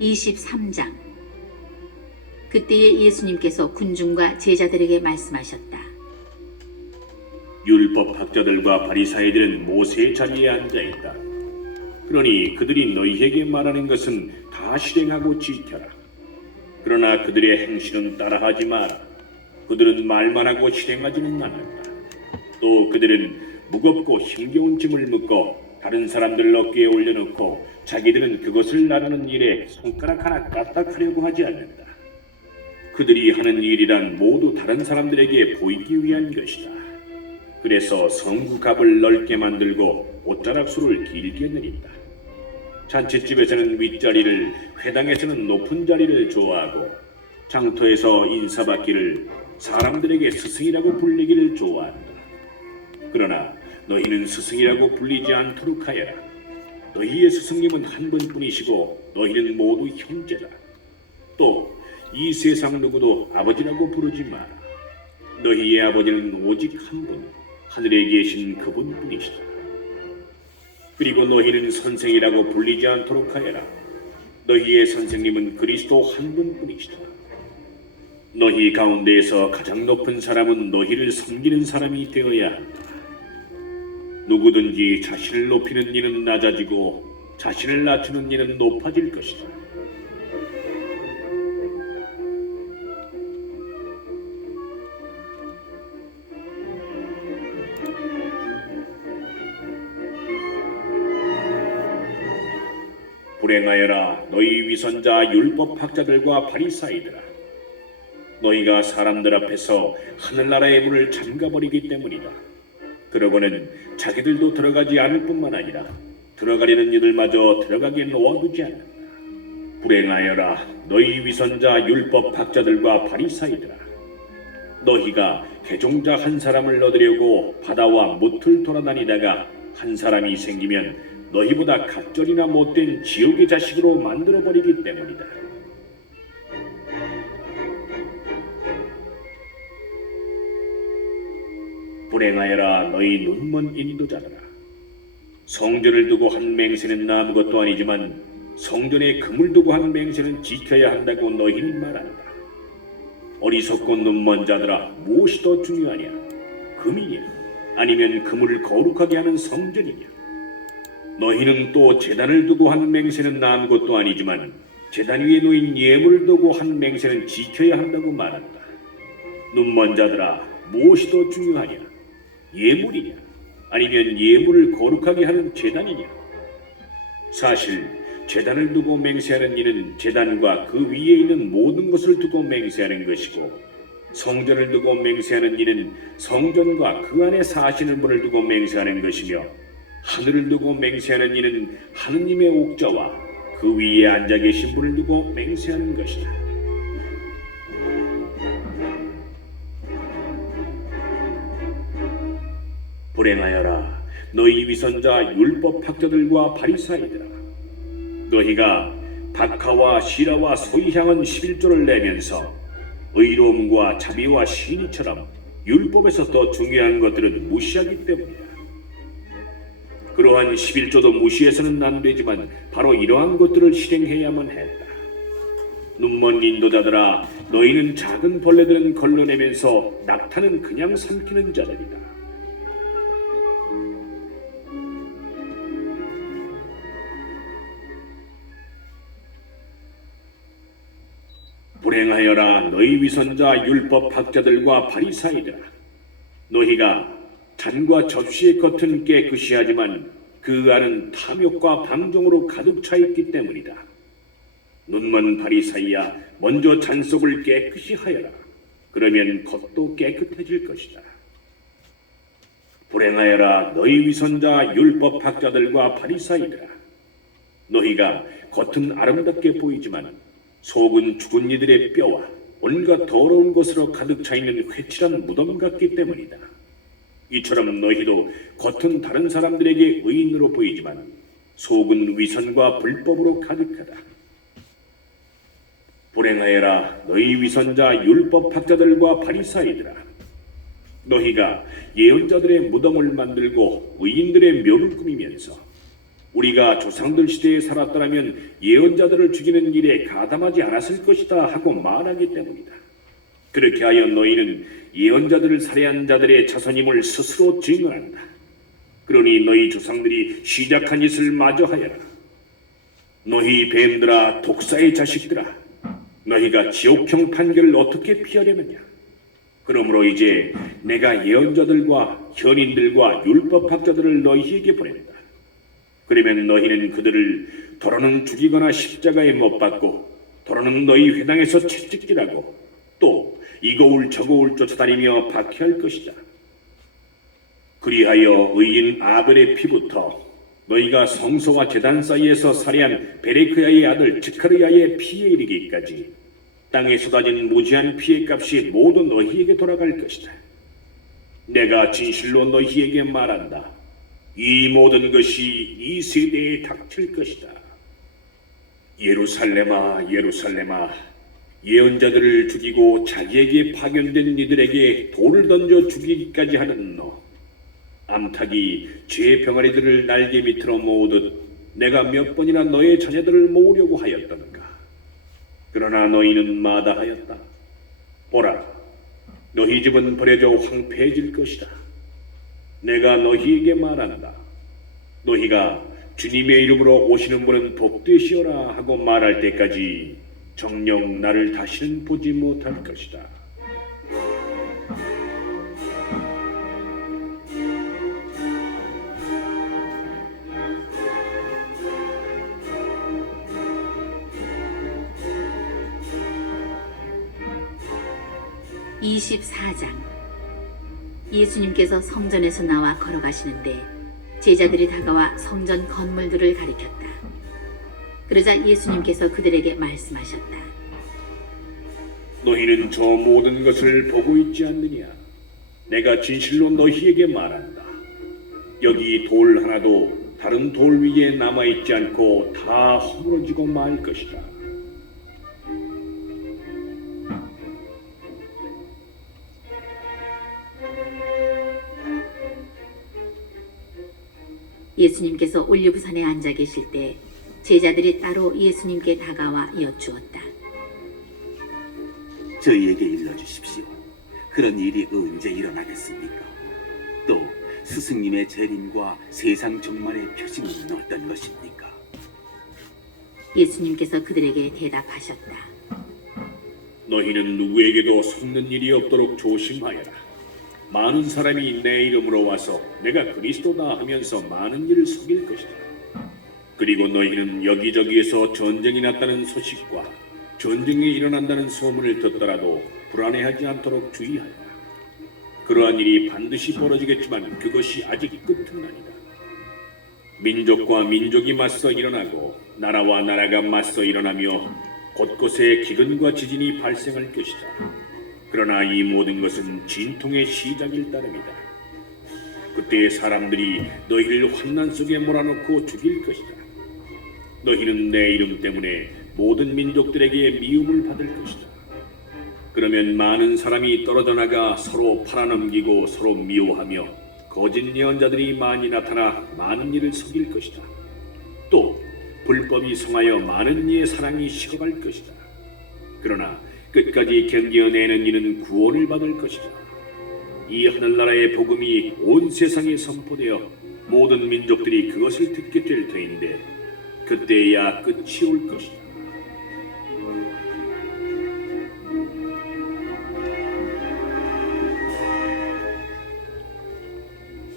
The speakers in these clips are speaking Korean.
23장. 그때에 예수님께서 군중과 제자들에게 말씀하셨다. 율법학자들과 바리사이들은 모세의 자리에 앉아있다. 그러니 그들이 너희에게 말하는 것은 다 실행하고 지켜라. 그러나 그들의 행실은 따라하지 마라. 그들은 말만 하고 실행하지는 않는다. 또 그들은 무겁고 힘겨운 짐을 묶어 다른 사람들 어깨에 올려놓고 자기들은 그것을 나르는 일에 손가락 하나 까딱하려고 하지 않는다. 그들이 하는 일이란 모두 다른 사람들에게 보이기 위한 것이다. 그래서 성구갑을 넓게 만들고 옷자락수를 길게 내린다. 잔칫집에서는 윗자리를, 회당에서는 높은 자리를 좋아하고 장터에서 인사받기를, 사람들에게 스승이라고 불리기를 좋아한다. 그러나 너희는 스승이라고 불리지 않도록 하여라. 너희의 스승님은 한 분뿐이시고 너희는 모두 형제다. 또 이 세상 누구도 아버지라고 부르지 마라. 너희의 아버지는 오직 한 분, 하늘에 계신 그분뿐이시다. 그리고 너희는 선생이라고 불리지 않도록 하여라. 너희의 선생님은 그리스도 한 분뿐이시다. 너희 가운데에서 가장 높은 사람은 너희를 섬기는 사람이 되어야 한다. 누구든지 자신을 높이는 이는 낮아지고 자신을 낮추는 이는 높아질 것이다. 불행하여라 너희 위선자 율법학자들과 바리사이들아. 너희가 사람들 앞에서 하늘나라의 문을 잠가버리기 때문이다. 그러고는 자기들도 들어가지 않을 뿐만 아니라 들어가려는 이들마저 들어가게 놓아두지 않는다. 불행하여라 너희 위선자 율법학자들과 바리사이들아. 너희가 개종자 한 사람을 얻으려고 바다와 무틀 돌아다니다가 한 사람이 생기면 너희보다 갑절이나 못된 지옥의 자식으로 만들어버리기 때문이다. 불행하여라 너희 눈먼 인도자들아. 성전을 두고 한 맹세는 아무것도 아니지만 성전에 금을 두고 한 맹세는 지켜야 한다고 너희는 말한다. 어리석고 눈먼 자들아, 무엇이 더 중요하냐? 금이냐? 아니면 금을 거룩하게 하는 성전이냐? 너희는 또 제단을 두고 한 맹세는 아무것도 아니지만 제단 위에 놓인 예물을 두고 한 맹세는 지켜야 한다고 말한다. 눈먼 자들아, 무엇이 더 중요하냐? 예물이냐? 아니면 예물을 거룩하게 하는 제단이냐? 사실 제단을 두고 맹세하는 이는 제단과 그 위에 있는 모든 것을 두고 맹세하는 것이고, 성전을 두고 맹세하는 이는 성전과 그 안에 사시는 분을 두고 맹세하는 것이며, 하늘을 두고 맹세하는 이는 하느님의 옥좌와 그 위에 앉아 계신 분을 두고 맹세하는 것이다. 불행하여라 너희 위선자 율법학자들과 바리사이들아. 너희가 박하와 시라와 소위 향한 11조를 내면서 의로움과 자비와 신의처럼 율법에서 더 중요한 것들은 무시하기 때문이다. 그러한 11조도 무시해서는 안 되지만 바로 이러한 것들을 실행해야만 했다. 눈먼 인도자들아, 너희는 작은 벌레들은 걸러내면서 낙타는 그냥 삼키는 자들이다. 불행하여라 너희 위선자 율법학자들과 바리사이들아. 너희가 잔과 접시의 겉은 깨끗이 하지만 그 안은 탐욕과 방종으로 가득 차 있기 때문이다. 눈먼 바리사이야, 먼저 잔 속을 깨끗이 하여라. 그러면 겉도 깨끗해질 것이다. 불행하여라 너희 위선자 율법학자들과 바리사이들아. 너희가 겉은 아름답게 보이지만 속은 죽은 이들의 뼈와 온갖 더러운 것으로 가득 차 있는 회칠한 무덤 같기 때문이다. 이처럼 너희도 겉은 다른 사람들에게 의인으로 보이지만 속은 위선과 불법으로 가득하다. 불행하여라 너희 위선자 율법학자들과 바리사이들아. 너희가 예언자들의 무덤을 만들고 의인들의 묘를 꾸미면서 우리가 조상들 시대에 살았더라면 예언자들을 죽이는 일에 가담하지 않았을 것이다 하고 말하기 때문이다. 그렇게 하여 너희는 예언자들을 살해한 자들의 자손임을 스스로 증언한다. 그러니 너희 조상들이 시작한 짓을 마저 하여라. 너희 뱀들아, 독사의 자식들아, 너희가 지옥형 판결을 어떻게 피하려느냐? 그러므로 이제 내가 예언자들과 현인들과 율법학자들을 너희에게 보낸다. 그러면 너희는 그들을 도로는 죽이거나 십자가에 못 박고, 도로는 너희 회당에서 채찍질하고, 또 이거울 저거울 쫓아다니며 박해할 것이다. 그리하여 의인 아벨의 피부터 너희가 성소와 제단 사이에서 살해한 베레크야의 아들 즈카르야의 피에 이르기까지 땅에 쏟아진 무지한 피의 값이 모두 너희에게 돌아갈 것이다. 내가 진실로 너희에게 말한다. 이 모든 것이 이 세대에 닥칠 것이다. 예루살렘아, 예루살렘아, 예언자들을 죽이고 자기에게 파견된 이들에게 돌을 던져 죽이기까지 하는 너, 암탉이 죄의 병아리들을 날개 밑으로 모으듯 내가 몇 번이나 너의 자녀들을 모으려고 하였던가. 그러나 너희는 마다하였다. 보라, 너희 집은 버려져 황폐해질 것이다. 내가 너희에게 말한다. 너희가 주님의 이름으로 오시는 분은 복되시오라 하고 말할 때까지 정녕 나를 다시는 보지 못할 것이다. (24장) 예수님께서 성전에서 나와 걸어가시는데 제자들이 다가와 성전 건물들을 가리켰다. 그러자 예수님께서 그들에게 말씀하셨다. 너희는 저 모든 것을 보고 있지 않느냐? 내가 진실로 너희에게 말한다. 여기 돌 하나도 다른 돌 위에 남아있지 않고 다 허물어지고 말 것이다. 예수님께서 올리브산에 앉아 계실 때 제자들이 따로 예수님께 다가와 여쭈었다. 저희에게 일러주십시오. 그런 일이 언제 일어나겠습니까? 또 스승님의 재림과 세상 종말의 표징은 어떤 것입니까? 예수님께서 그들에게 대답하셨다. 너희는 누구에게도 속는 일이 없도록 조심하여라. 많은 사람이 내 이름으로 와서 내가 그리스도다 하면서 많은 일을 속일 것이다. 그리고 너희는 여기저기에서 전쟁이 났다는 소식과 전쟁이 일어난다는 소문을 듣더라도 불안해하지 않도록 주의하여라. 그러한 일이 반드시 벌어지겠지만 그것이 아직 끝은 아니다. 민족과 민족이 맞서 일어나고 나라와 나라가 맞서 일어나며 곳곳에 기근과 지진이 발생할 것이다. 그러나 이 모든 것은 진통의 시작일 따름이다. 그때 사람들이 너희를 환난 속에 몰아넣고 죽일 것이다. 너희는 내 이름 때문에 모든 민족들에게 미움을 받을 것이다. 그러면 많은 사람이 떨어져 나가 서로 팔아넘기고 서로 미워하며 거짓 예언자들이 많이 나타나 많은 일을 속일 것이다. 또 불법이 성하여 많은 이의 사랑이 식어갈 것이다. 그러나 끝까지 견뎌내는 이는 구원을 받을 것이다. 이 하늘나라의 복음이 온 세상에 선포되어 모든 민족들이 그것을 듣게 될 터인데 그때야 끝이 올 것이다.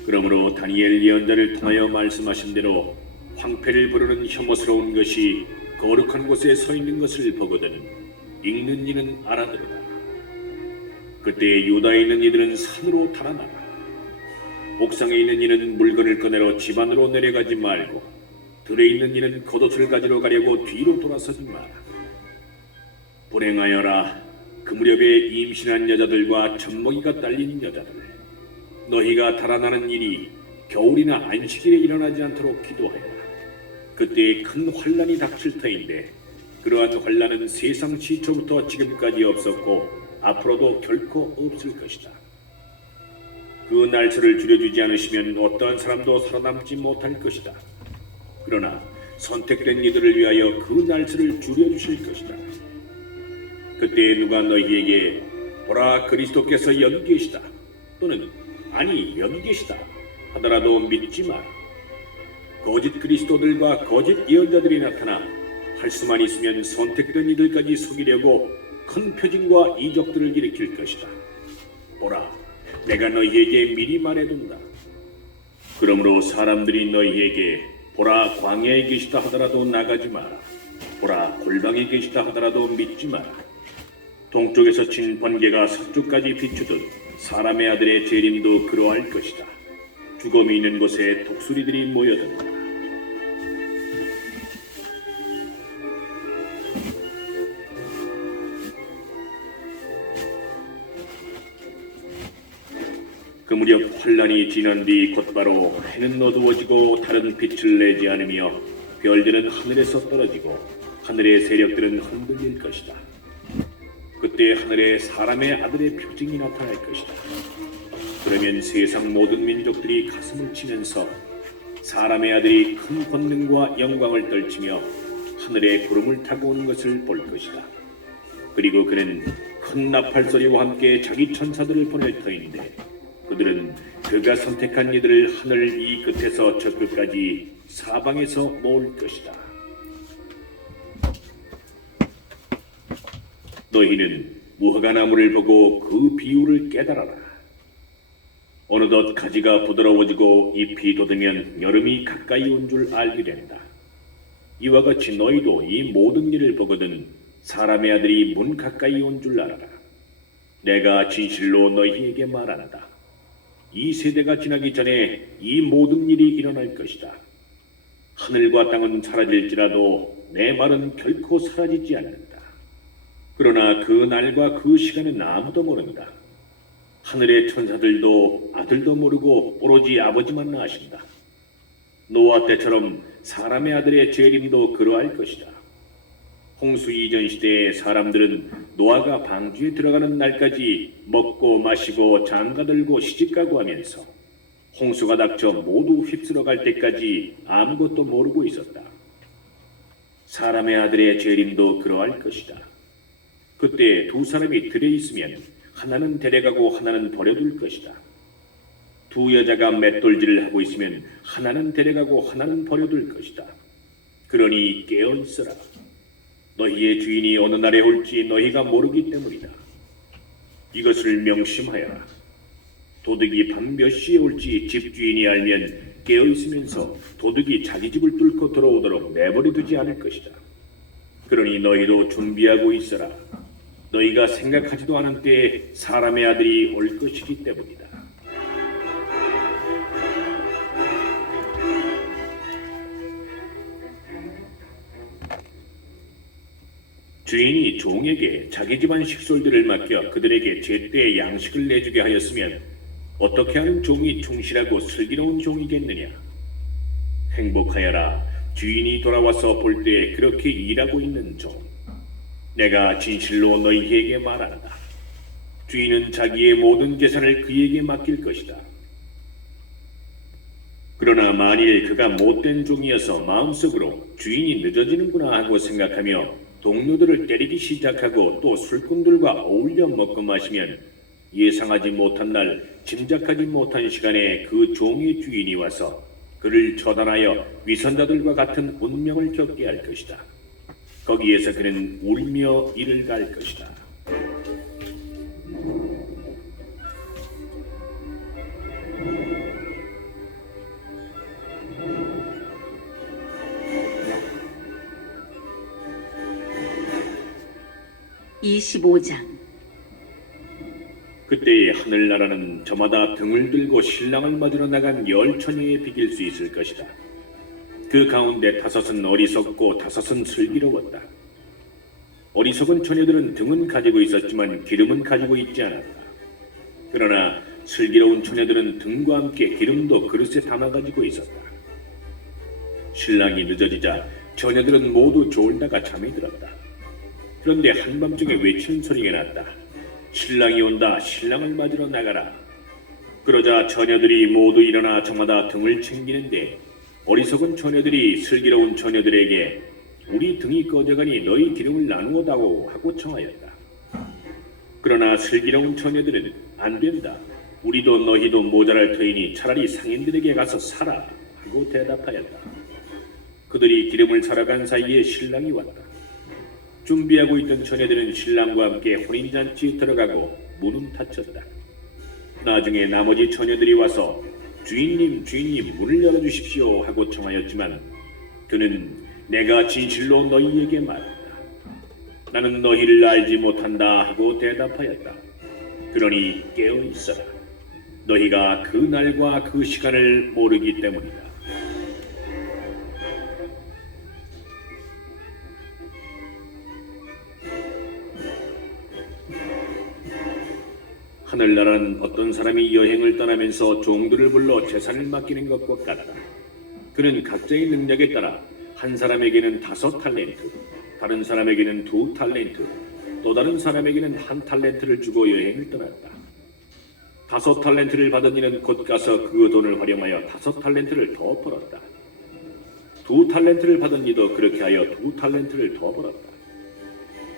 그러므로 다니엘 예언자를 통하여 말씀하신 대로 황폐를 부르는 혐오스러운 것이 거룩한 곳에 서 있는 것을 보거든 읽는 이는 알아들으라. 그때 유다에 있는 이들은 산으로 달아나라. 옥상에 있는 이는 물건을 꺼내러 집 안으로 내려가지 말고 들에 있는 이는 겉옷을 가지러 가려고 뒤로 돌아서지 마라. 불행하여라. 그 무렵에 임신한 여자들과 젖먹이가 딸린 여자들. 너희가 달아나는 일이 겨울이나 안식일에 일어나지 않도록 기도하여라. 그때 큰 환란이 닥칠 터인데 그러한 환란은 세상 시초부터 지금까지 없었고 앞으로도 결코 없을 것이다. 그 날짜를 줄여주지 않으시면 어떠한 사람도 살아남지 못할 것이다. 그러나 선택된 이들을 위하여 그 날짜를 줄여주실 것이다. 그때 누가 너희에게 보라 그리스도께서 여기 계시다 또는 아니 여기 계시다 하더라도 믿지 마라. 거짓 그리스도들과 거짓 예언자들이 나타나 할 수만 있으면 선택된 이들까지 속이려고 큰 표징과 이적들을 일으킬 것이다. 보라, 내가 너희에게 미리 말해둔다. 그러므로 사람들이 너희에게 보라 광야에 계시다 하더라도 나가지 마라. 보라 골방에 계시다 하더라도 믿지 마라. 동쪽에서 친 번개가 서쪽까지 비추듯 사람의 아들의 재림도 그러할 것이다. 죽음이 있는 곳에 독수리들이 모여든다. 그 무렵 환란이 지난 뒤 곧바로 해는 어두워지고 달은 빛을 내지 않으며 별들은 하늘에서 떨어지고 하늘의 세력들은 흔들릴 것이다. 그때 하늘에 사람의 아들의 표징이 나타날 것이다. 그러면 세상 모든 민족들이 가슴을 치면서 사람의 아들이 큰 권능과 영광을 떨치며 하늘에 구름을 타고 오는 것을 볼 것이다. 그리고 그는 큰 나팔 소리와 함께 자기 천사들을 보낼 터인데 그들은 그가 선택한 이들을 하늘 이 끝에서 저 끝까지 사방에서 모을 것이다. 너희는 무화과나무를 보고 그 비유를 깨달아라. 어느덧 가지가 부드러워지고 잎이 돋으면 여름이 가까이 온 줄 알게 된다. 이와 같이 너희도 이 모든 일을 보거든 사람의 아들이 문 가까이 온 줄 알아라. 내가 진실로 너희에게 말한다. 이 세대가 지나기 전에 이 모든 일이 일어날 것이다. 하늘과 땅은 사라질지라도 내 말은 결코 사라지지 않는다. 그러나 그 날과 그 시간은 아무도 모른다. 하늘의 천사들도 아들도 모르고 오로지 아버지만 아신다. 노아 때처럼 사람의 아들의 재림도 그러할 것이다. 홍수 이전 시대의 사람들은 노아가 방주에 들어가는 날까지 먹고 마시고 장가들고 시집가고 하면서 홍수가 닥쳐 모두 휩쓸어 갈 때까지 아무것도 모르고 있었다. 사람의 아들의 재림도 그러할 것이다. 그때 두 사람이 들에 있으면 하나는 데려가고 하나는 버려둘 것이다. 두 여자가 맷돌질을 하고 있으면 하나는 데려가고 하나는 버려둘 것이다. 그러니 깨어 있어라. 너희의 주인이 어느 날에 올지 너희가 모르기 때문이다. 이것을 명심하여라. 도둑이 밤 몇 시에 올지 집주인이 알면 깨어 있으면서 도둑이 자기 집을 뚫고 들어오도록 내버려두지 않을 것이다. 그러니 너희도 준비하고 있어라. 너희가 생각하지도 않은 때에 사람의 아들이 올 것이기 때문이다. 주인이 종에게 자기 집안 식솔들을 맡겨 그들에게 제때에 양식을 내주게 하였으면 어떻게 하는 종이 충실하고 슬기로운 종이겠느냐? 행복하여라. 주인이 돌아와서 볼 때 그렇게 일하고 있는 종. 내가 진실로 너희에게 말한다. 주인은 자기의 모든 재산을 그에게 맡길 것이다. 그러나 만일 그가 못된 종이어서 마음속으로 주인이 늦어지는구나 하고 생각하며 동료들을 때리기 시작하고 또 술꾼들과 어울려 먹고 마시면 예상하지 못한 날, 짐작하지 못한 시간에 그 종의 주인이 와서 그를 처단하여 위선자들과 같은 운명을 겪게 할 것이다. 거기에서 그는 울며 이를 갈 것이다. (25장) 그때의 하늘나라는 저마다 등을 들고 신랑을 맞으러 나간 10처녀에 비길 수 있을 것이다. 그 가운데 5은 어리석고 5은 슬기로웠다. 어리석은 처녀들은 등은 가지고 있었지만 기름은 가지고 있지 않았다. 그러나 슬기로운 처녀들은 등과 함께 기름도 그릇에 담아 가지고 있었다. 신랑이 늦어지자 처녀들은 모두 졸다가 잠이 들었다. 그런데 한밤중에 외치는 소리가 났다. 신랑이 온다. 신랑을 맞으러 나가라. 그러자 처녀들이 모두 일어나 저마다 등을 챙기는데 어리석은 처녀들이 슬기로운 처녀들에게 우리 등이 꺼져가니 너희 기름을 나누어다오 하고 청하였다. 그러나 슬기로운 처녀들은 안 된다. 우리도 너희도 모자랄 터이니 차라리 상인들에게 가서 사라 하고 대답하였다. 그들이 기름을 사러 간 사이에 신랑이 왔다. 준비하고 있던 처녀들은 신랑과 함께 혼인잔치에 들어가고 문은 닫혔다. 나중에 나머지 처녀들이 와서 주인님, 주인님 문을 열어주십시오 하고 청하였지만 그는 내가 진실로 너희에게 말한다. 나는 너희를 알지 못한다 하고 대답하였다. 그러니 깨어 있어라. 너희가 그 날과 그 시간을 모르기 때문이다. 하늘나라는 어떤 사람이 여행을 떠나면서 종들을 불러 재산을 맡기는 것과 같다. 그는 각자의 능력에 따라 한 사람에게는 5달란트, 다른 사람에게는 2달란트, 또 다른 사람에게는 1달란트를 주고 여행을 떠났다. 5달란트를 받은 이는 곧 가서 그 돈을 활용하여 5달란트를 더 벌었다. 2달란트를 받은 이도 그렇게 하여 2달란트를 더 벌었다.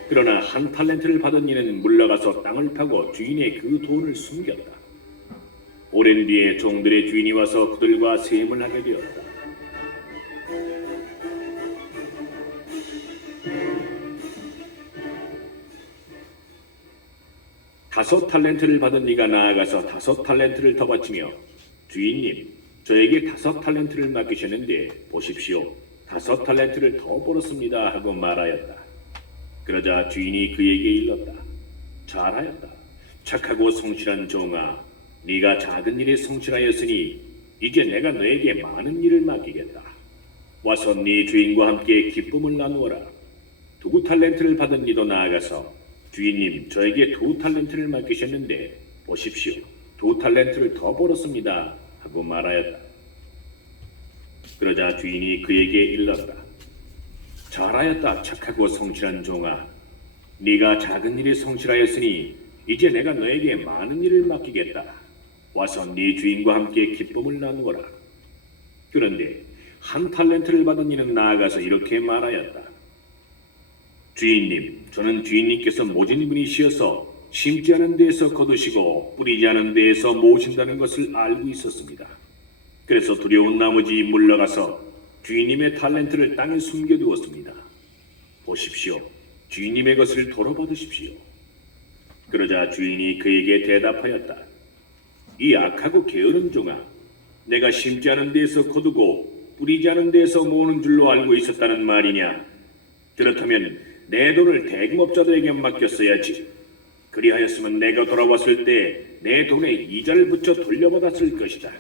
그러나 1달란트를 받은 이는 물러가서 땅을 파고 주인의 그 돈을 숨겼다. 오랜 뒤에 종들의 주인이 와서 그들과 세임을 하게 되었다. 다섯 달란트를 받은 이가 나아가서 5달란트를 더 바치며 주인님, 저에게 5달란트를 맡기셨는데 보십시오, 5달란트를 더 벌었습니다 하고 말하였다. 그러자 주인이 그에게 일렀다. 잘하였다. 착하고 성실한 종아, 네가 작은 일에 성실하였으니 이제 내가 너에게 많은 일을 맡기겠다. 와서 네 주인과 함께 기쁨을 나누어라. 2달란트를 받은 이도 나아가서 주인님, 저에게 2달란트를 맡기셨는데 보십시오, 2달란트를 더 벌었습니다 하고 말하였다. 그러자 주인이 그에게 일렀다. 잘하였다. 착하고 성실한 종아, 네가 작은 일에 성실하였으니 이제 내가 너에게 많은 일을 맡기겠다. 와서 네 주인과 함께 기쁨을 나누어라. 그런데 1달란트를 받은 이는 나아가서 이렇게 말하였다. 주인님, 저는 주인님께서 모진 분이시어서 심지 않은 데에서 거두시고 뿌리지 않은 데에서 모으신다는 것을 알고 있었습니다. 그래서 두려운 나머지 물러가서 주인님의 달란트를 땅에 숨겨두었습니다. 보십시오, 주인님의 것을 돌아받으십시오. 그러자 주인이 그에게 대답하였다. 이 악하고 게으른 종아, 내가 심지 않은 데에서 거두고 뿌리지 않은 데에서 모으는 줄로 알고 있었다는 말이냐? 그렇다면 내 돈을 대금업자들에게 맡겼어야지. 그리하였으면 내가 돌아왔을 때 내 돈에 이자를 붙여 돌려받았을 것이다.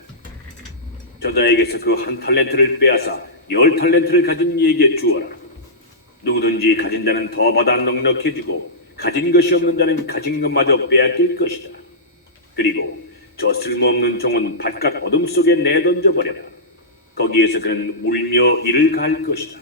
저자에게서 그 1달란트를 빼앗아 10달란트를 가진 이에게 주어라. 누구든지 가진 자는 더 받아 넉넉해지고 가진 것이 없는 자는 가진 것마저 빼앗길 것이다. 그리고 저 쓸모없는 종은 바깥 어둠 속에 내던져 버려라. 거기에서 그는 울며 이를 가할 것이다.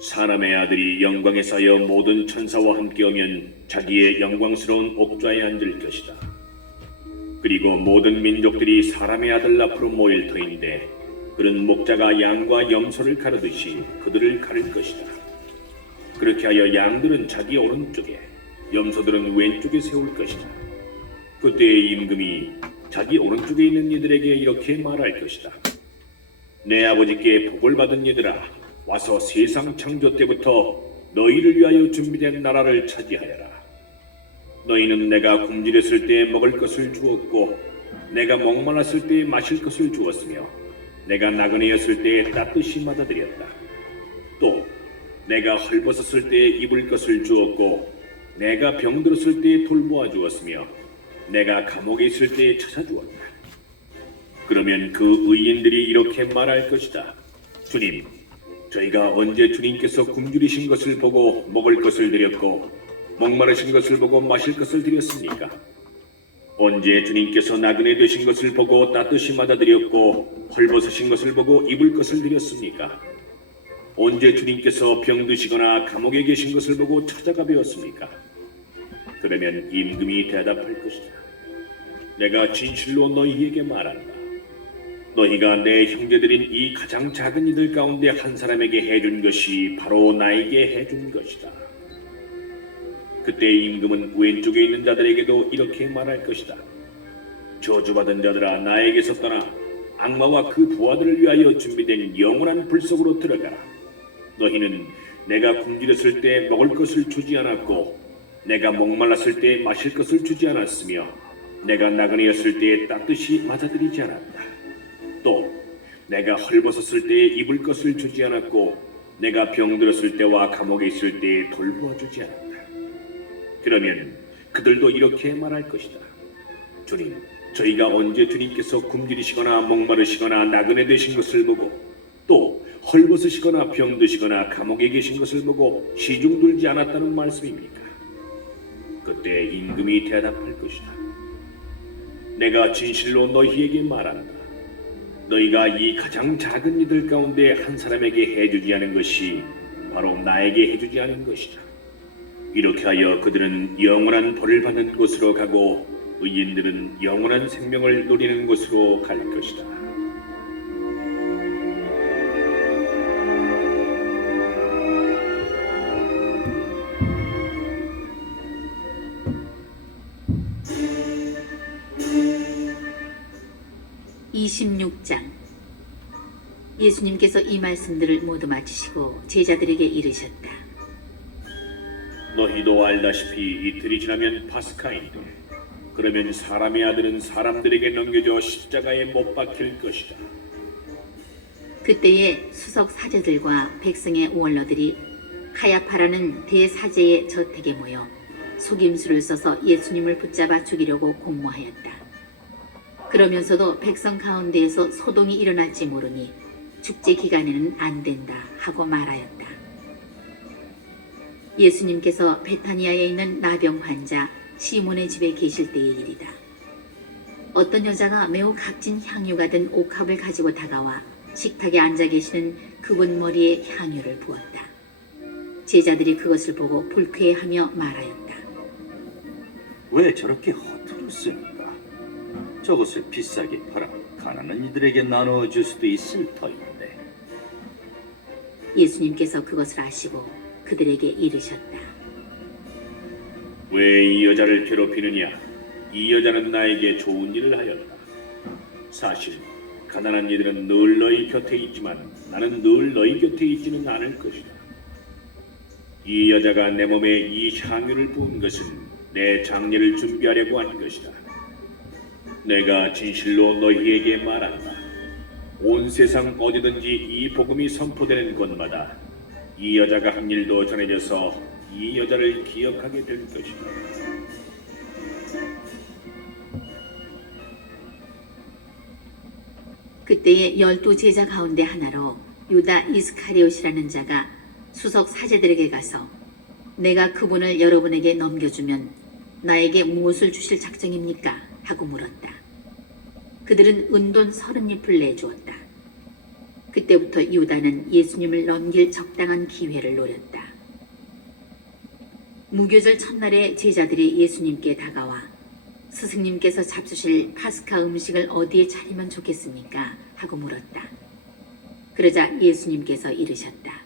사람의 아들이 영광에 사여 모든 천사와 함께 오면 자기의 영광스러운 옥좌에 앉을 것이다. 그리고 모든 민족들이 사람의 아들 앞으로 모일 터인데 그는 목자가 양과 염소를 가르듯이 그들을 가를 것이다. 그렇게 하여 양들은 자기 오른쪽에, 염소들은 왼쪽에 세울 것이다. 그때의 임금이 자기 오른쪽에 있는 이들에게 이렇게 말할 것이다. 내 아버지께 복을 받은 이들아, 와서 세상 창조 때부터 너희를 위하여 준비된 나라를 차지하여라. 너희는 내가 굶주렸을 때 먹을 것을 주었고 내가 목말랐을 때 마실 것을 주었으며 내가 나그네였을 때 따뜻이 맞아들였다. 또 내가 헐벗었을 때 입을 것을 주었고 내가 병들었을 때 돌보아 주었으며 내가 감옥에 있을 때 찾아주었다. 그러면 그 의인들이 이렇게 말할 것이다. 주님, 저희가 언제 주님께서 굶주리신 것을 보고 먹을 것을 드렸고 목마르신 것을 보고 마실 것을 드렸습니까? 언제 주님께서 나그네 되신 것을 보고 따뜻이 맞아드렸고 헐벗으신 것을 보고 입을 것을 드렸습니까? 언제 주님께서 병드시거나 감옥에 계신 것을 보고 찾아가 배웠습니까? 그러면 임금이 대답할 것이다. 내가 진실로 너희에게 말한다. 너희가 내 형제들인 이 가장 작은 이들 가운데 한 사람에게 해준 것이 바로 나에게 해준 것이다. 그때 임금은 왼쪽에 있는 자들에게도 이렇게 말할 것이다. 저주받은 자들아, 나에게서 떠나 악마와 그 부하들을 위하여 준비된 영원한 불 속으로 들어가라. 너희는 내가 굶주렸을 때 먹을 것을 주지 않았고 내가 목말랐을 때 마실 것을 주지 않았으며 내가 나그네였을 때 따뜻이 맞아들이지 않았다. 또 내가 헐벗었을 때 입을 것을 주지 않았고 내가 병들었을 때와 감옥에 있을 때 돌보아 주지 않았다. 그러면 그들도 이렇게 말할 것이다. 주님, 저희가 언제 주님께서 굶주리시거나 목마르시거나 나그네 되신 것을 보고 또 헐벗으시거나 병드시거나 감옥에 계신 것을 보고 시중 들지 않았다는 말씀입니까? 그때 임금이 대답할 것이다. 내가 진실로 너희에게 말한다. 너희가 이 가장 작은 이들 가운데 한 사람에게 해주지 않은 것이 바로 나에게 해주지 않은 것이다. 이렇게 하여 그들은 영원한 벌을 받는 곳으로 가고 의인들은 영원한 생명을 누리는 곳으로 갈 것이다. (26장) 예수님께서 이 말씀들을 모두 마치시고 제자들에게 이르셨다. 너희도 알다시피 이틀이 지나면 파스카인데 그러면 사람의 아들은 사람들에게 넘겨져 십자가에 못 박힐 것이다. 그때에 수석 사제들과 백성의 원로들이 카야파라는 대사제의 저택에 모여 속임수를 써서 예수님을 붙잡아 죽이려고 공모하였다. 그러면서도 백성 가운데에서 소동이 일어날지 모르니 축제 기간에는 안 된다 하고 말하였다. 예수님께서 베타니아에 있는 나병 환자 시몬의 집에 계실 때의 일이다. 어떤 여자가 매우 값진 향유가 든 옥합을 가지고 다가와 식탁에 앉아 계시는 그분 머리에 향유를 부었다. 제자들이 그것을 보고 불쾌해하며 말하였다. 왜 저렇게 허투루 쓰는가? 저것을 비싸게 팔아 가난한 이들에게 나누어 줄 수도 있을 터인데. 예수님께서 그것을 아시고 그들에게 이르셨다. 왜 이 여자를 괴롭히느냐? 이 여자는 나에게 좋은 일을 하였다. 사실 가난한 이들은 늘 너희 곁에 있지만 나는 늘 너희 곁에 있지는 않을 것이다. 이 여자가 내 몸에 이 향유를 부은 것은 내 장례를 준비하려고 한 것이다. 내가 진실로 너희에게 말한다. 온 세상 어디든지 이 복음이 선포되는 곳마다 이 여자가 한 일도 전해져서 이 여자를 기억하게 될 것이다. 그때에 12 제자 가운데 하나로 유다 이스카리옷이라는 자가 수석 사제들에게 가서 내가 그분을 여러분에게 넘겨주면 나에게 무엇을 주실 작정입니까? 하고 물었다. 그들은 은돈 30잎을 내주었다. 그때부터 유다는 예수님을 넘길 적당한 기회를 노렸다. 무교절 첫날에 제자들이 예수님께 다가와 스승님께서 잡수실 파스카 음식을 어디에 차리면 좋겠습니까? 하고 물었다. 그러자 예수님께서 이르셨다.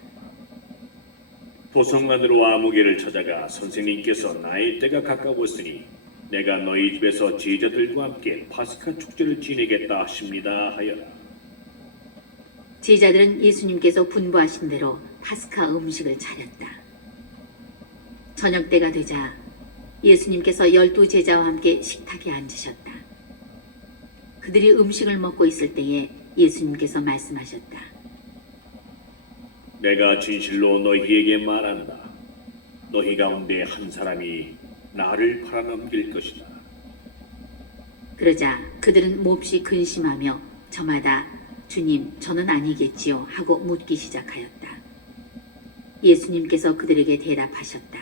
보성 안으로 아무개를 찾아가 선생님께서 나의 때가 가까웠으니 내가 너희 집에서 제자들과 함께 파스카 축제를 지내겠다 하십니다 하여라. 제자들은 예수님께서 분부하신 대로 파스카 음식을 차렸다. 저녁 때가 되자 예수님께서 12 제자와 함께 식탁에 앉으셨다. 그들이 음식을 먹고 있을 때에 예수님께서 말씀하셨다. 내가 진실로 너희에게 말한다. 너희 가운데 한 사람이 나를 팔아넘길 것이다. 그러자 그들은 몹시 근심하며 저마다 주님, 저는 아니겠지요 하고 묻기 시작하였다. 예수님께서 그들에게 대답하셨다.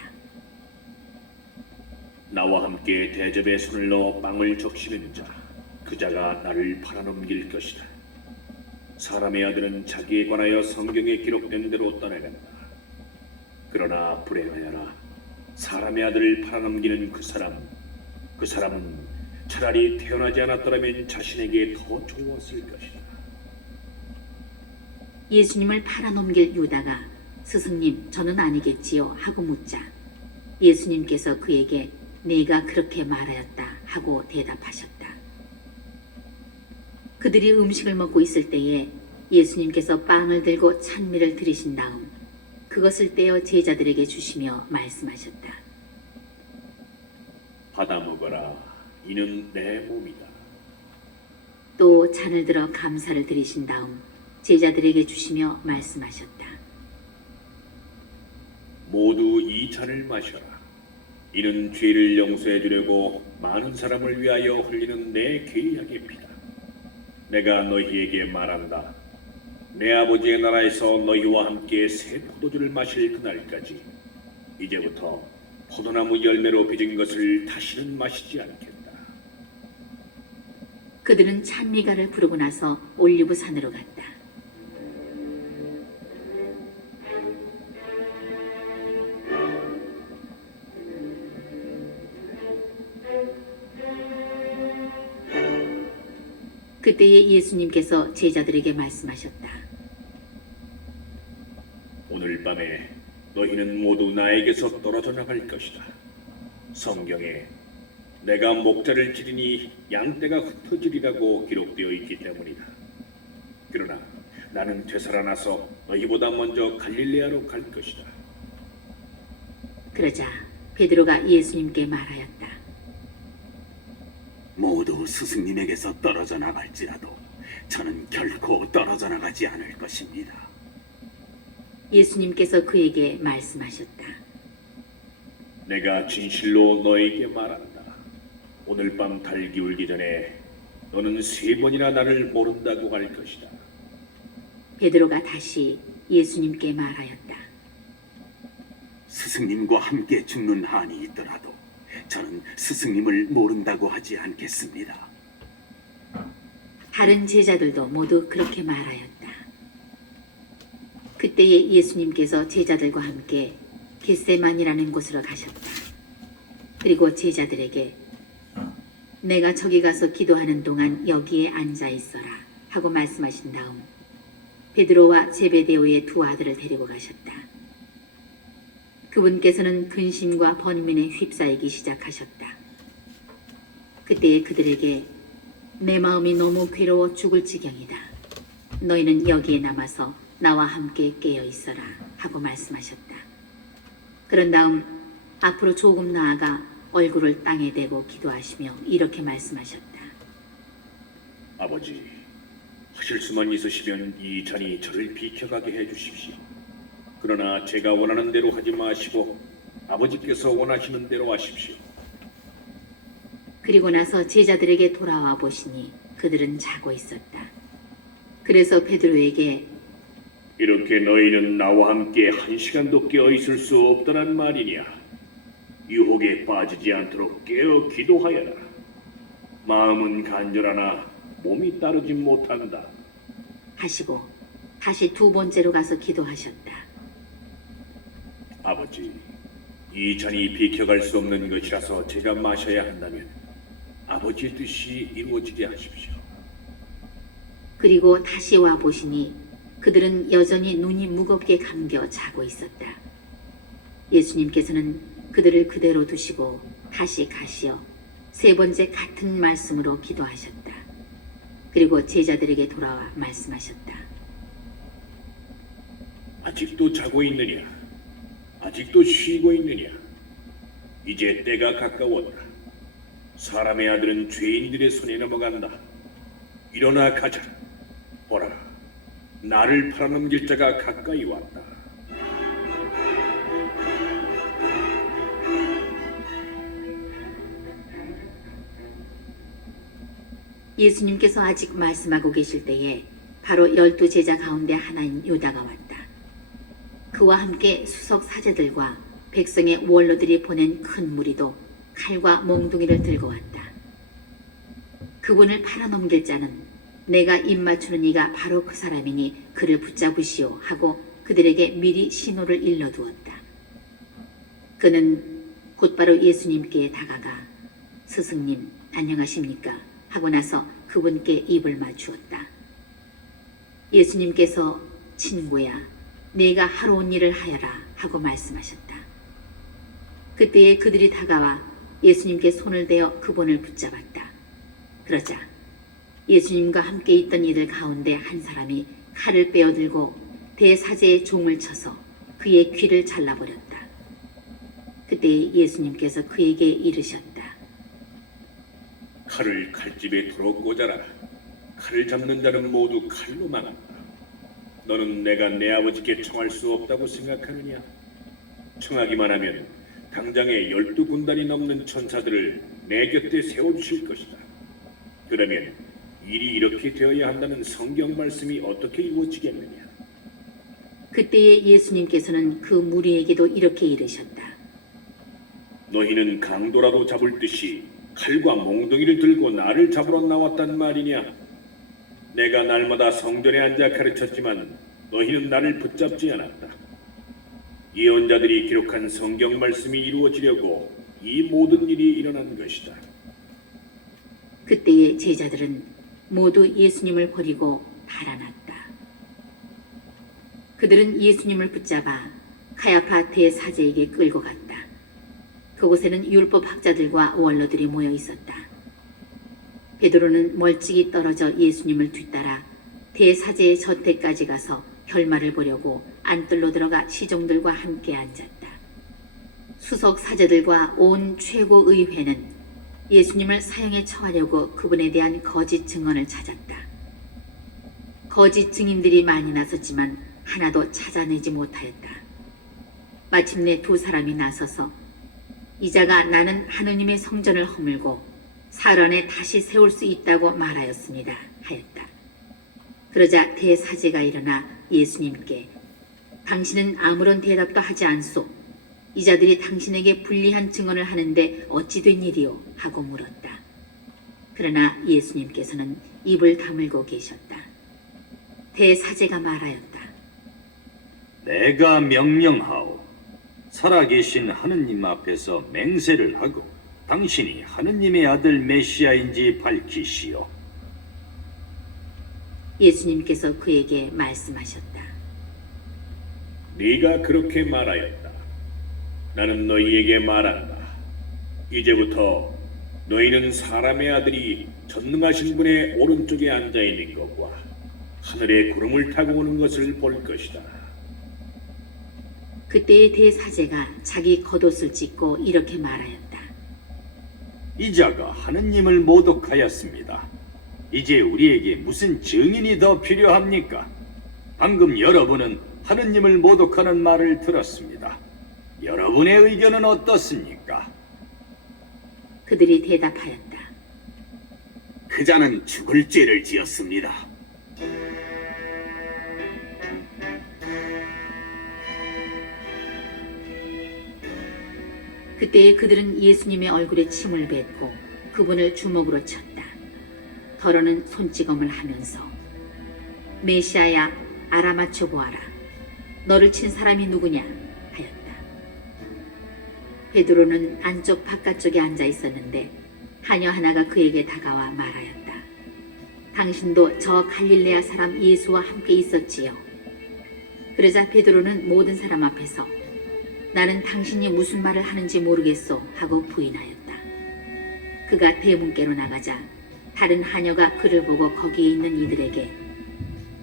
나와 함께 대접에 손을 넣어 빵을 적시는 자, 그 자가 나를 팔아넘길 것이다. 사람의 아들은 자기에 관하여 성경에 기록된 대로 떠나간다. 그러나 불행하여라. 사람의 아들을 팔아넘기는 그 사람은 차라리 태어나지 않았더라면 자신에게 더 좋았을 것이다. 예수님을 팔아넘길 유다가 스승님, 저는 아니겠지요 하고 묻자 예수님께서 그에게 네가 그렇게 말하였다 하고 대답하셨다. 그들이 음식을 먹고 있을 때에 예수님께서 빵을 들고 찬미를 드리신 다음 그것을 떼어 제자들에게 주시며 말씀하셨다. 받아 먹어라. 이는 내 몸이다. 또 잔을 들어 감사를 드리신 다음 제자들에게 주시며 말씀하셨다. 모두 이 잔을 마셔라. 이는 죄를 용서해 주려고 많은 사람을 위하여 흘리는 내 계약의 피다. 내가 너희에게 말한다. 내 아버지의 나라에서 너희와 함께 새 포도주를 마실 그날까지 이제부터 포도나무 열매로 빚은 것을 다시는 마시지 않겠다. 그들은 찬미가를 부르고 나서 올리브 산으로 갔다. 그때에 예수님께서 제자들에게 말씀하셨다. 오늘 밤에 너희는 모두 나에게서 떨어져 나갈 것이다. 성경에 내가 목자를 치리니 양떼가 흩어지리라고 기록되어 있기 때문이다. 그러나 나는 되살아나서 너희보다 먼저 갈릴레아로 갈 것이다. 그러자 베드로가 예수님께 말하였다. 모두 스승님에게서 떨어져 나갈지라도 저는 결코 떨어져 나가지 않을 것입니다. 예수님께서 그에게 말씀하셨다. 내가 진실로 너에게 말한다. 오늘 밤 달 기울기 전에 너는 3번이나 나를 모른다고 할 것이다. 베드로가 다시 예수님께 말하였다. 스승님과 함께 죽는 한이 있더라도 저는 스승님을 모른다고 하지 않겠습니다. 다른 제자들도 모두 그렇게 말하였다. 그때에 예수님께서 제자들과 함께 겟세만이라는 곳으로 가셨다. 그리고 제자들에게 내가 저기 가서 기도하는 동안 여기에 앉아 있어라 하고 말씀하신 다음 베드로와 제베데오의 2 아들을 데리고 가셨다. 그분께서는 근심과 번민에 휩싸이기 시작하셨다. 그때에 그들에게 내 마음이 너무 괴로워 죽을 지경이다. 너희는 여기에 남아서 나와 함께 깨어 있어라 하고 말씀하셨다. 그런 다음 앞으로 조금 나아가 얼굴을 땅에 대고 기도하시며 이렇게 말씀하셨다. 아버지, 하실 수만 있으시면 이 잔이 저를 비켜가게 해주십시오. 그러나 제가 원하는 대로 하지 마시고 아버지께서 원하시는 대로 하십시오. 그리고 나서 제자들에게 돌아와 보시니 그들은 자고 있었다. 그래서 베드로에게 이렇게 너희는 나와 함께 1시간도 깨어 있을 수 없다란 말이냐? 유혹에 빠지지 않도록 깨어 기도하여라. 마음은 간절하나 몸이 따르지 못한다. 하시고 다시 2번째로 가서 기도하셨다. 아버지, 이 잔이 비켜갈 수 없는 것이라서 제가 마셔야 한다면 아버지의 뜻이 이루어지게 하십시오. 그리고 다시 와 보시니 그들은 여전히 눈이 무겁게 감겨 자고 있었다. 예수님께서는 그들을 그대로 두시고 다시 가시어 3번째 같은 말씀으로 기도하셨다. 그리고 제자들에게 돌아와 말씀하셨다. 아직도 자고 있느냐? 아직도 쉬고 있느냐? 이제 때가 가까웠다. 사람의 아들은 죄인들의 손에 넘어간다. 일어나 가자. 보라, 나를 팔아넘길 자가 가까이 왔다. 예수님께서 아직 말씀하고 계실 때에 바로 12 제자 가운데 하나인 유다가 왔다. 그와 함께 수석 사제들과 백성의 원로들이 보낸 큰 무리도 칼과 몽둥이를 들고 왔다. 그분을 팔아넘길 자는 내가 입맞추는 이가 바로 그 사람이니 그를 붙잡으시오 하고 그들에게 미리 신호를 일러두었다. 그는 곧바로 예수님께 다가가 스승님 안녕하십니까 하고 나서 그분께 입을 맞추었다. 예수님께서 친구야 네가 하러 온 일을 하여라 하고 말씀하셨다. 그때에 그들이 다가와 예수님께 손을 대어 그분을 붙잡았다. 그러자 예수님과 함께 있던 이들 가운데 한 사람이 칼을 빼어들고 대사제의 종을 쳐서 그의 귀를 잘라버렸다. 그때 예수님께서 그에게 이르셨다. 칼을 칼집에 두어 꽂아라. 칼을 잡는 자는 모두 칼로 망한다. 너는 내가 내 아버지께 청할 수 없다고 생각하느냐? 청하기만 하면 당장에 12군단이 넘는 천사들을 내 곁에 세워주실 것이다. 그러면 일이 이렇게 되어야 한다는 성경 말씀이 어떻게 이루어지겠느냐? 그때에 예수님께서는 그 무리에게도 이렇게 이르셨다. 너희는 강도라도 잡을 듯이 칼과 몽둥이를 들고 나를 잡으러 나왔단 말이냐? 내가 날마다 성전에 앉아 가르쳤지만 너희는 나를 붙잡지 않았다. 예언자들이 기록한 성경 말씀이 이루어지려고 이 모든 일이 일어난 것이다. 그때의 제자들은 모두 예수님을 버리고 달아났다. 그들은 예수님을 붙잡아 가야파 대사제에게 끌고 갔다. 그곳에는 율법학자들과 원로들이 모여 있었다. 베드로는 멀찍이 떨어져 예수님을 뒤따라 대사제의 저택까지 가서 결말을 보려고 안뜰로 들어가 시종들과 함께 앉았다. 수석 사제들과 온 최고의회는 예수님을 사형에 처하려고 그분에 대한 거짓 증언을 찾았다. 거짓 증인들이 많이 나섰지만 하나도 찾아내지 못하였다. 마침내 두 사람이 나서서 이자가 나는 하느님의 성전을 허물고 사흘 안에 다시 세울 수 있다고 말하였습니다 하였다. 그러자 대사제가 일어나 예수님께 당신은 아무런 대답도 하지 않소. 이자들이 당신에게 불리한 증언을 하는데 어찌 된 일이오? 하고 물었다. 그러나 예수님께서는 입을 다물고 계셨다. 대사제가 말하였다. 내가 명령하오. 살아계신 하느님 앞에서 맹세를 하고 당신이 하느님의 아들 메시아인지 밝히시오. 예수님께서 그에게 말씀하셨다. 네가 그렇게 말하였다. 나는 너희에게 말한다. 이제부터 너희는 사람의 아들이 전능하신 분의 오른쪽에 앉아 있는 것과 하늘의 구름을 타고 오는 것을 볼 것이다. 그때의 대사제가 자기 겉옷을 찢고 이렇게 말하였다. 이자가 하느님을 모독하였습니다. 이제 우리에게 무슨 증인이 더 필요합니까? 방금 여러분은 하느님을 모독하는 말을 들었습니다. 여러분의 의견은 어떻습니까? 그들이 대답하였다. 그 자는 죽을 죄를 지었습니다. 그때에 그들은 예수님의 얼굴에 침을 뱉고 그분을 주먹으로 쳤다. 더러는 손찌검을 하면서 메시아야 알아맞혀 보아라. 너를 친 사람이 누구냐? 하였다. 베드로는 안쪽 바깥쪽에 앉아 있었는데 하녀 하나가 그에게 다가와 말하였다. 당신도 저 갈릴레아 사람 예수와 함께 있었지요. 그러자 베드로는 모든 사람 앞에서 나는 당신이 무슨 말을 하는지 모르겠소 하고 부인하였다. 그가 대문께로 나가자 다른 하녀가 그를 보고 거기에 있는 이들에게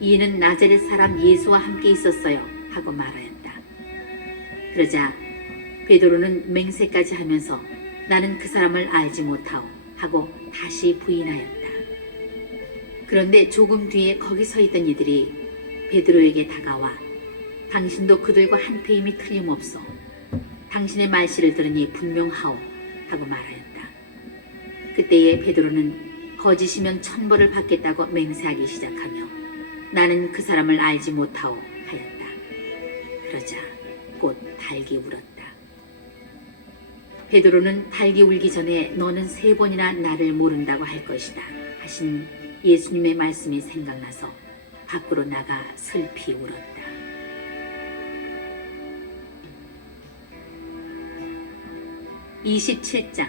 이는 나자렛 사람 예수와 함께 있었어요 하고 말하였다. 그러자 베드로는 맹세까지 하면서 나는 그 사람을 알지 못하오 하고 다시 부인하였다. 그런데 조금 뒤에 거기 서 있던 이들이 베드로에게 다가와 당신도 그들과 한패임이 틀림없소. 당신의 말씨를 들으니 분명하오 하고 말하였다. 그때에 베드로는 거짓이면 천벌을 받겠다고 맹세하기 시작하며 나는 그 사람을 알지 못하오 하였다. 그러자 곧 닭이 울었다. 베드로는 닭이 울기 전에 너는 3번이나 나를 모른다고 할 것이다 하신 예수님의 말씀이 생각나서 밖으로 나가 슬피 울었다. (27장)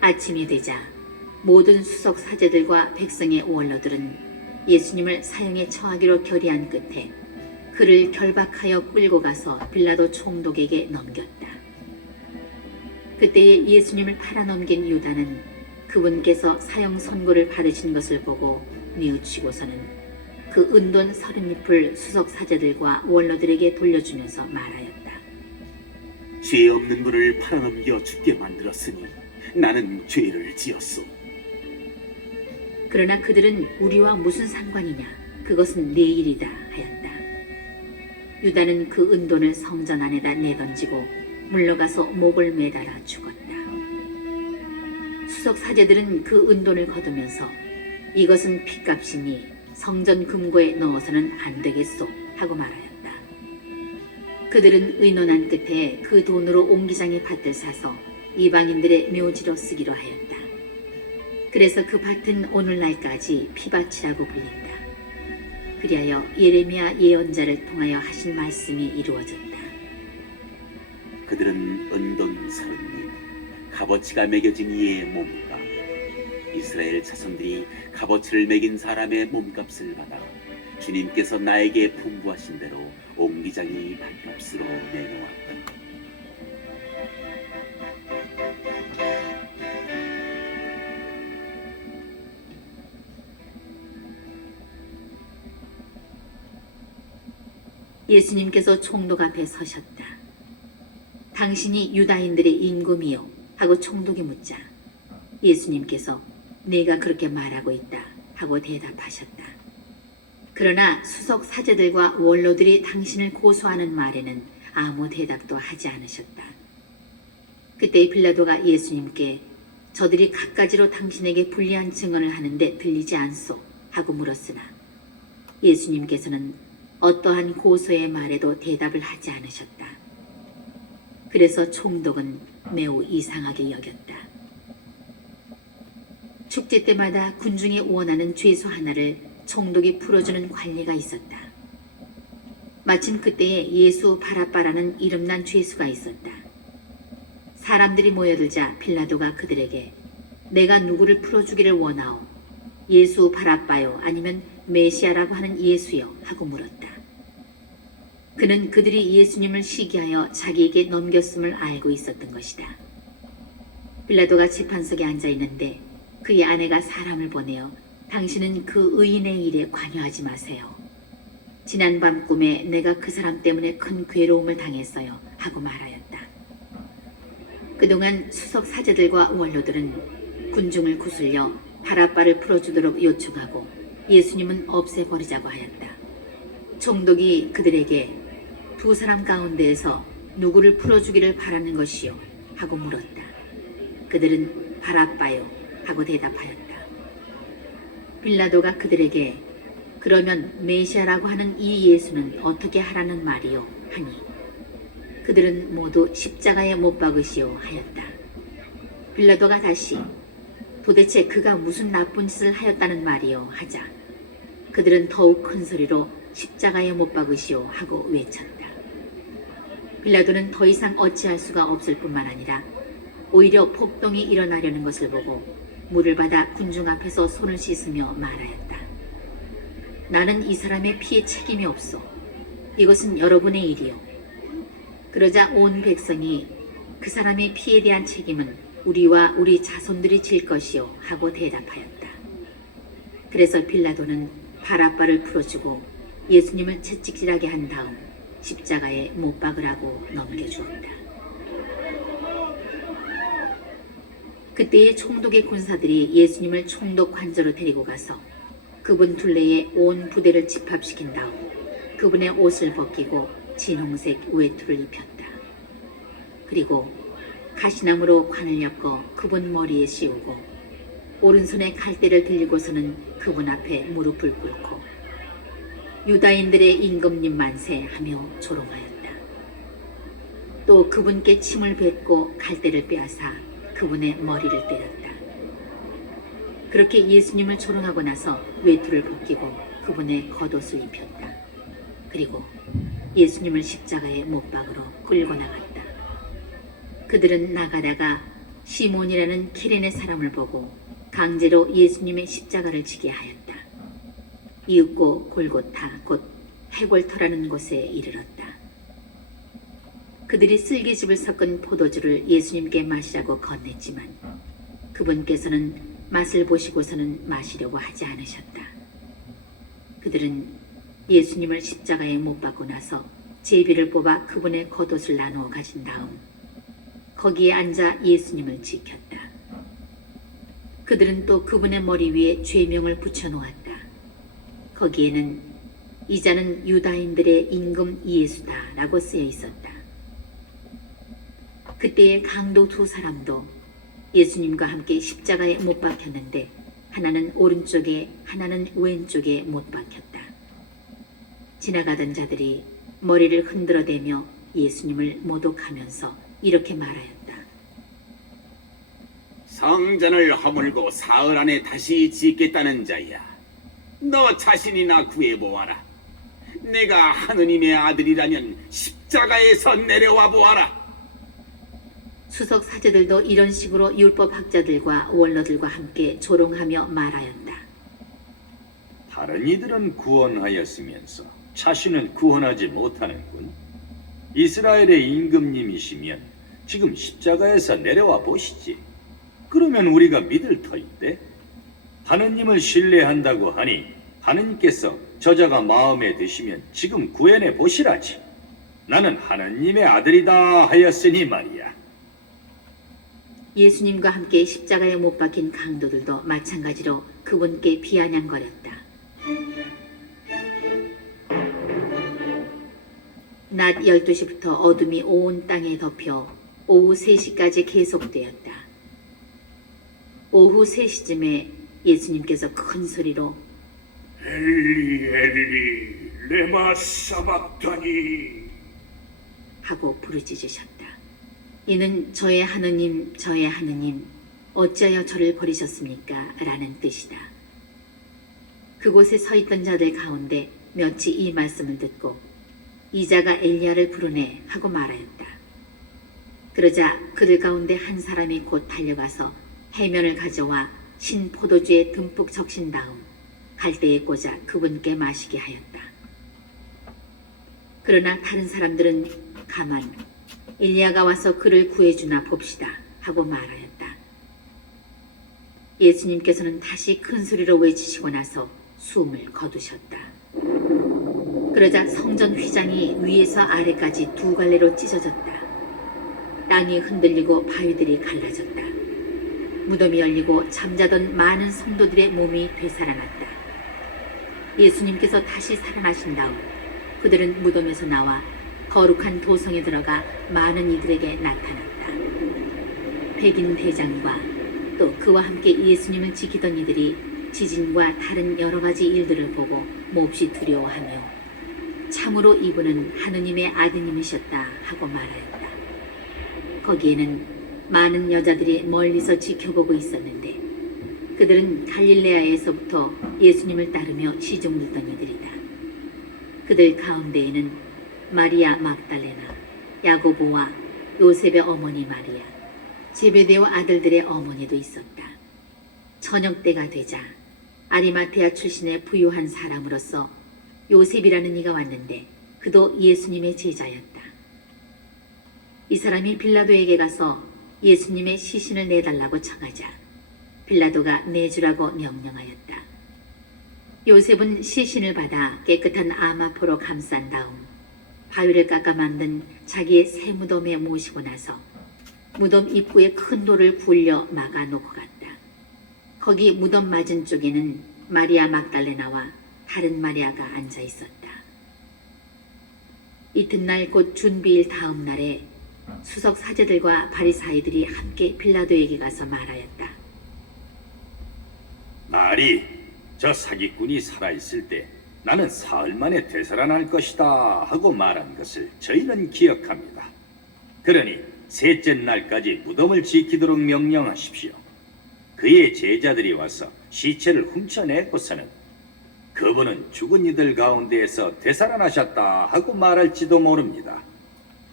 아침이 되자 모든 수석 사제들과 백성의 원로들은 예수님을 사형에 처하기로 결의한 끝에 그를 결박하여 끌고 가서 빌라도 총독에게 넘겼다. 그때에 예수님을 팔아넘긴 유다는 그분께서 사형 선고를 받으신 것을 보고 뉘우치고서는 그 은돈 30잎을 수석 사제들과 원로들에게 돌려주면서 말하였다. 죄 없는 분을 팔아넘겨 죽게 만들었으니 나는 죄를 지었소. 그러나 그들은 우리와 무슨 상관이냐? 그것은 내 일이다 하였다. 유다는 그 은돈을 성전 안에다 내던지고 물러가서 목을 매달아 죽었다. 수석 사제들은 그 은돈을 거두면서 이것은 핏값이니 성전 금고에 넣어서는 안 되겠소 하고 말하였다. 그들은 의논한 끝에 그 돈으로 옹기장의 밭을 사서 이방인들의 묘지로 쓰기로 하였다. 그래서 그 밭은 오늘날까지 피밭이라고 불린다. 그리하여 예레미야 예언자를 통하여 하신 말씀이 이루어졌다. 그들은 은돈 30잎, 값어치가 매겨진 이의 몸값, 이스라엘 자손들이 값어치를 매긴 사람의 몸값을 받아 주님께서 나에게 분부하신 대로 옹기장이 밭값으로 내놓았다. 예수님께서 총독 앞에 서셨다. 당신이 유다인들의 임금이요? 하고 총독이 묻자 예수님께서 내가 그렇게 말하고 있다 하고 대답하셨다. 그러나 수석 사제들과 원로들이 당신을 고소하는 말에는 아무 대답도 하지 않으셨다. 그때 빌라도가 예수님께 저들이 갖가지로 당신에게 불리한 증언을 하는데 들리지 않소 하고 물었으나 예수님께서는 어떠한 고소의 말에도 대답을 하지 않으셨다. 그래서 총독은 매우 이상하게 여겼다. 축제 때마다 군중이 원하는 죄수 하나를 총독이 풀어주는 관리가 있었다. 마침 그때에 예수 바라바라는 이름난 죄수가 있었다. 사람들이 모여들자 빌라도가 그들에게 내가 누구를 풀어주기를 원하오? 예수 바라바요 아니면 메시아라고 하는 예수요? 하고 물었다. 그는 그들이 예수님을 시기하여 자기에게 넘겼음을 알고 있었던 것이다. 빌라도가 재판석에 앉아 있는데 그의 아내가 사람을 보내어 당신은 그 의인의 일에 관여하지 마세요. 지난밤 꿈에 내가 그 사람 때문에 큰 괴로움을 당했어요 하고 말하였다. 그동안 수석 사제들과 원로들은 군중을 구슬려 바라바를 풀어주도록 요청하고 예수님은 없애버리자고 하였다. 총독이 그들에게 두 사람 가운데에서 누구를 풀어주기를 바라는 것이요? 하고 물었다. 그들은 바라바요 하고 대답하였다. 빌라도가 그들에게 그러면 메시아라고 하는 이 예수는 어떻게 하라는 말이요? 하니 그들은 모두 십자가에 못 박으시오 하였다. 빌라도가 다시 도대체 그가 무슨 나쁜 짓을 하였다는 말이요? 하자 그들은 더욱 큰 소리로 십자가에 못 박으시오 하고 외쳤다. 빌라도는 더 이상 어찌할 수가 없을 뿐만 아니라 오히려 폭동이 일어나려는 것을 보고 물을 받아 군중 앞에서 손을 씻으며 말하였다. 나는 이 사람의 피에 책임이 없소. 이것은 여러분의 일이요. 그러자 온 백성이 그 사람의 피에 대한 책임은 우리와 우리 자손들이 질 것이요 하고 대답하였다. 그래서 빌라도는 바라바를 풀어주고 예수님을 채찍질하게 한 다음 십자가에 못 박으라고 넘겨주었다. 그때의 총독의 군사들이 예수님을 총독 관저로 데리고 가서 그분 둘레에 온 부대를 집합시킨 다음 그분의 옷을 벗기고 진홍색 외투를 입혔다. 그리고 가시나무로 관을 엮어 그분 머리에 씌우고 오른손에 칼대를 들리고서는 그분 앞에 무릎을 꿇고 유다인들의 임금님 만세 하며 조롱하였다. 또 그분께 침을 뱉고 갈대를 빼앗아 그분의 머리를 때렸다. 그렇게 예수님을 조롱하고 나서 외투를 벗기고 그분의 겉옷을 입혔다. 그리고 예수님을 십자가에 못 박으러 끌고 나갔다. 그들은 나가다가 시몬이라는 키레네 사람을 보고 강제로 예수님의 십자가를 지게 하였다. 이윽고 골고타 곧 해골터라는 곳에 이르렀다. 그들이 쓸개즙을 섞은 포도주를 예수님께 마시라고 건넸지만 그분께서는 맛을 보시고서는 마시려고 하지 않으셨다. 그들은 예수님을 십자가에 못 박고 나서 제비를 뽑아 그분의 겉옷을 나누어 가진 다음 거기에 앉아 예수님을 지켰다. 그들은 또 그분의 머리 위에 죄명을 붙여놓았다. 거기에는 이자는 유다인들의 임금 예수다 라고 쓰여 있었다. 그때의 강도 두 사람도 예수님과 함께 십자가에 못 박혔는데 하나는 오른쪽에 하나는 왼쪽에 못 박혔다. 지나가던 자들이 머리를 흔들어대며 예수님을 모독하면서 이렇게 말하였다. 성전을 허물고 사흘 안에 다시 짓겠다는 자야. 너 자신이나 구해보아라. 내가 하느님의 아들이라면 십자가에서 내려와 보아라. 수석 사제들도 이런 식으로 율법 학자들과 원로들과 함께 조롱하며 말하였다. 다른 이들은 구원하였으면서 자신은 구원하지 못하는군. 이스라엘의 임금님이시면 지금 십자가에서 내려와 보시지. 그러면 우리가 믿을 터인데. 하느님을 신뢰한다고 하니 하느님께서 저자가 마음에 드시면 지금 구해내 보시라지. 나는 하느님의 아들이다 하였으니 말이야. 예수님과 함께 십자가에 못 박힌 강도들도 마찬가지로 그분께 비아냥거렸다. 낮 12시부터 어둠이 온 땅에 덮여 오후 3시까지 계속되었다. 오후 3시쯤에 예수님께서 큰 소리로 엘리 엘리 레마 사박다니 하고 부르짖으셨다. 이는 저의 하느님, 저의 하느님, 어찌하여 저를 버리셨습니까? 라는 뜻이다. 그곳에 서 있던 자들 가운데 몇이 이 말씀을 듣고 이자가 엘리야를 부르네 하고 말하였다. 그러자 그들 가운데 한 사람이 곧 달려가서 해면을 가져와 신 포도주에 듬뿍 적신 다음 갈대에 꽂아 그분께 마시게 하였다. 그러나 다른 사람들은 가만 엘리야가 와서 그를 구해주나 봅시다 하고 말하였다. 예수님께서는 다시 큰 소리로 외치시고 나서 숨을 거두셨다. 그러자 성전 휘장이 위에서 아래까지 두 갈래로 찢어졌다. 땅이 흔들리고 바위들이 갈라졌다. 무덤이 열리고 잠자던 많은 성도들의 몸이 되살아났다. 예수님께서 다시 살아나신 다음 그들은 무덤에서 나와 거룩한 도성에 들어가 많은 이들에게 나타났다. 백인 대장과 또 그와 함께 예수님을 지키던 이들이 지진과 다른 여러 가지 일들을 보고 몹시 두려워하며 참으로 이분은 하느님의 아드님이셨다 하고 말하였다. 거기에는 많은 여자들이 멀리서 지켜보고 있었는데 그들은 갈릴레아에서부터 예수님을 따르며 시중 듣던 이들이다. 그들 가운데에는 마리아 막달레나, 야고보와 요셉의 어머니 마리아, 제베데오 아들들의 어머니도 있었다. 저녁 때가 되자 아리마테아 출신의 부유한 사람으로서 요셉이라는 이가 왔는데 그도 예수님의 제자였다. 이 사람이 빌라도에게 가서 예수님의 시신을 내달라고 청하자 빌라도가 내주라고 명령하였다. 요셉은 시신을 받아 깨끗한 아마포로 감싼 다음 바위를 깎아 만든 자기의 새 무덤에 모시고 나서 무덤 입구에 큰 돌을 굴려 막아 놓고 갔다. 거기 무덤 맞은 쪽에는 마리아 막달레나와 다른 마리아가 앉아 있었다. 이튿날 곧 준비일 다음 날에 수석 사제들과 바리사이들이 함께 빌라도에게 가서 말하였다. 말이 저 사기꾼이 살아있을 때 나는 사흘 만에 되살아날 것이다 하고 말한 것을 저희는 기억합니다. 그러니 셋째 날까지 무덤을 지키도록 명령하십시오. 그의 제자들이 와서 시체를 훔쳐내고서는 그분은 죽은 이들 가운데에서 되살아나셨다 하고 말할지도 모릅니다.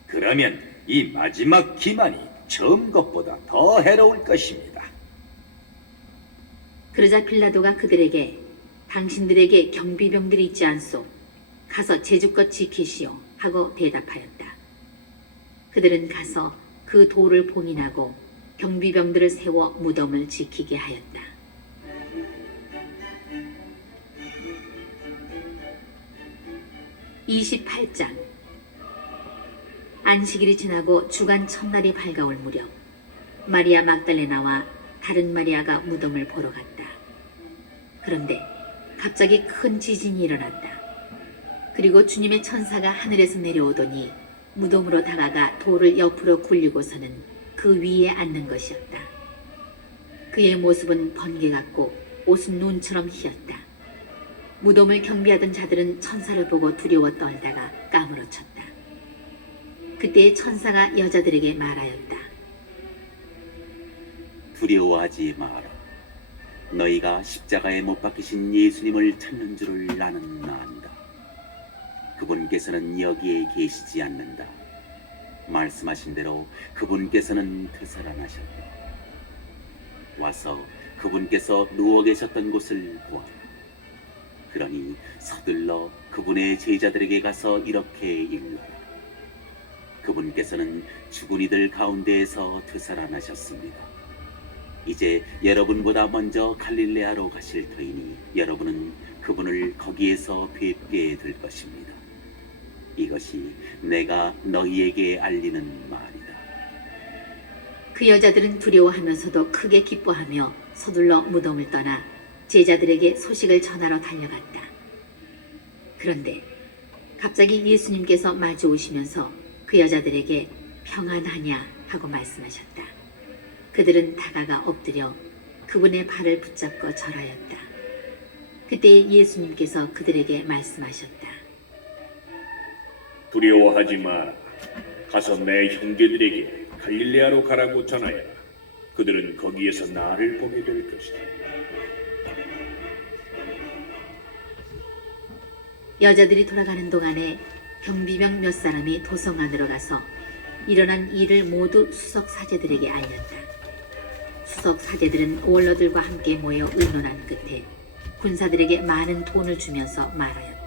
그러면 이 마지막 기만이 처음 것보다 더 해로울 것입니다. 그러자 빌라도가 그들에게 당신들에게 경비병들이 있지 않소? 가서 제주껏 지키시오 하고 대답하였다. 그들은 가서 그 돌을 봉인하고 경비병들을 세워 무덤을 지키게 하였다. (28장) 안식일이 지나고 주간 첫날이 밝아올 무렵 마리아 막달레나와 다른 마리아가 무덤을 보러 갔다. 그런데 갑자기 큰 지진이 일어났다. 그리고 주님의 천사가 하늘에서 내려오더니 무덤으로 다가가 돌을 옆으로 굴리고서는 그 위에 앉는 것이었다. 그의 모습은 번개 같고 옷은 눈처럼 희었다. 무덤을 경비하던 자들은 천사를 보고 두려워 떨다가 까무러쳤다. 그때 천사가 여자들에게 말하였다. 두려워하지 마라. 너희가 십자가에 못 박히신 예수님을 찾는 줄을 나는 안다. 그분께서는 여기에 계시지 않는다. 말씀하신 대로 그분께서는 되살아나셨다. 와서 그분께서 누워 계셨던 곳을 보아라. 그러니 서둘러 그분의 제자들에게 가서 이렇게 일러라. 그분께서는 죽은 이들 가운데에서 되살아나셨습니다. 이제 여러분보다 먼저 갈릴레아로 가실 터이니 여러분은 그분을 거기에서 뵙게 될 것입니다. 이것이 내가 너희에게 알리는 말이다. 그 여자들은 두려워하면서도 크게 기뻐하며 서둘러 무덤을 떠나 제자들에게 소식을 전하러 달려갔다. 그런데 갑자기 예수님께서 마주 오시면서 그 여자들에게 평안하냐 하고 말씀하셨다. 그들은 다가가 엎드려 그분의 발을 붙잡고 절하였다. 그때 예수님께서 그들에게 말씀하셨다. 두려워하지 마라. 가서 내 형제들에게 갈릴레아로 가라고 전하여라. 그들은 거기에서 나를 보게 될 것이다. 여자들이 돌아가는 동안에 경비병 몇 사람이 도성 안으로 가서 일어난 일을 모두 수석 사제들에게 알렸다. 수석 사제들은 원로들과 함께 모여 의논한 끝에 군사들에게 많은 돈을 주면서 말하였다.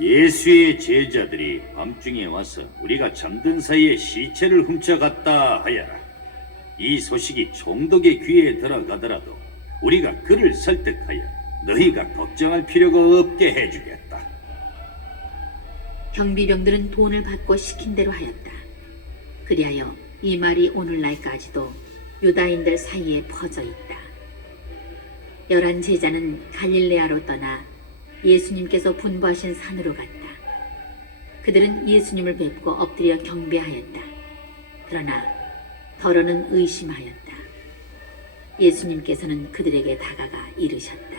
예수의 제자들이 밤중에 와서 우리가 잠든 사이에 시체를 훔쳐갔다 하여라. 이 소식이 총독의 귀에 들어가더라도 우리가 그를 설득하여 너희가 걱정할 필요가 없게 해주겠다. 경비병들은 돈을 받고 시킨 대로 하였다. 그리하여 이 말이 오늘날까지도 유다인들 사이에 퍼져 있다. 11 제자는 갈릴레아로 떠나 예수님께서 분부하신 산으로 갔다. 그들은 예수님을 뵙고 엎드려 경배하였다. 그러나 더러는 의심하였다. 예수님께서는 그들에게 다가가 이르셨다.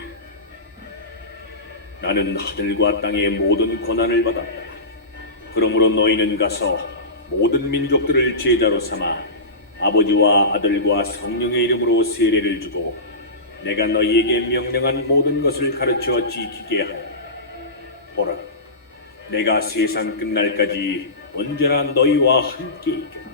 나는 하늘과 땅의 모든 고난을 받았다. 그러므로 너희는 가서 모든 민족들을 제자로 삼아 아버지와 아들과 성령의 이름으로 세례를 주고 내가 너희에게 명령한 모든 것을 가르쳐 지키게 하라. 보라, 내가 세상 끝날까지 언제나 너희와 함께 있겠다.